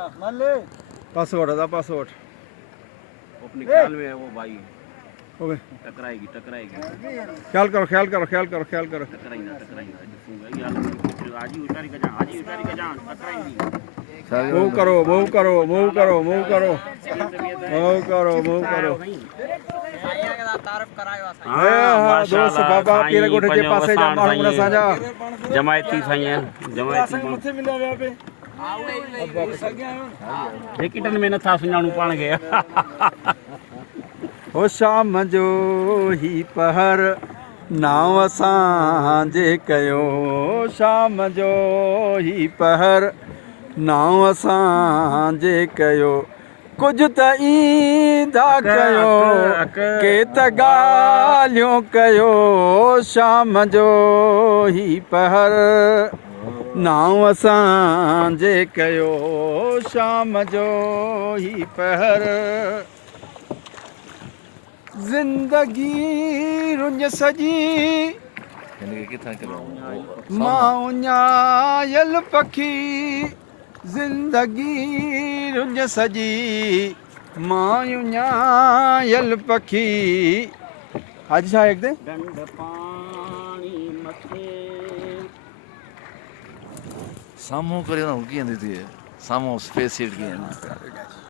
पासवर्ड है पासवर्ड अपने ख्याल में है वो भाई ओके टकराएगी ख्याल करो ख्याल करो ख्याल करो ख्याल करो टकराई ना ये आज ही उतारी का टकराएगी मूव करो मूव करो मूव करो मूव करो मूव करो मूव करो हां दोस्त बाबा पीर गोठे जे पासे जा माण्हू न साजा जमायती साईं जमायती मथे मिलिया विया पे टिकटन में नथा सुञाणू पाण खे हो शाम जो ही पहर नाव असांजे कयो शाम जो ही पहर नाव असांजे कयो कुझु त ईंदा कयो के त ॻाल्हियूं कयो शाम जो ही पहर नाव असांजे कयो शाम जो ही पहर ज़िंदगी रुंज सजी मां उञायल पखी ज़िंदगी रुंज सजी मां उञायल पखी आज छा आहे अॻिते डंड पाणी मथे साम्हूं करे न कीअं थी थिए साम्हूं स्पेस सीट कीअं